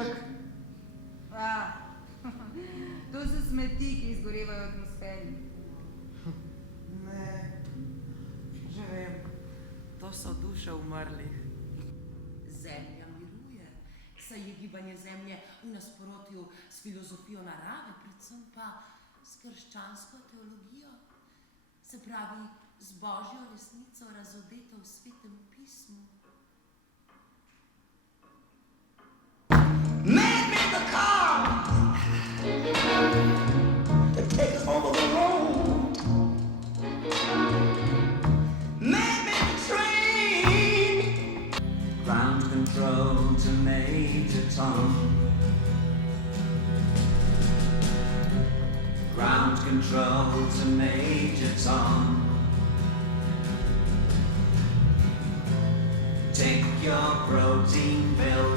učinek. To so smeti, ki izgorevajo v atmosferi. Ne, že vem. To so duše umrlih. Zemlja miruje, saj je gibanje zemlje v nasprotju s filozofijo narave, predvsem pa s krščansko teologijo, se pravi z božjo resnico razodeto v svetem pismu. Man made the car to take us over the road. Man made the train. Ground control to Major Tom. Ground control to Major Tom. Take your protein pill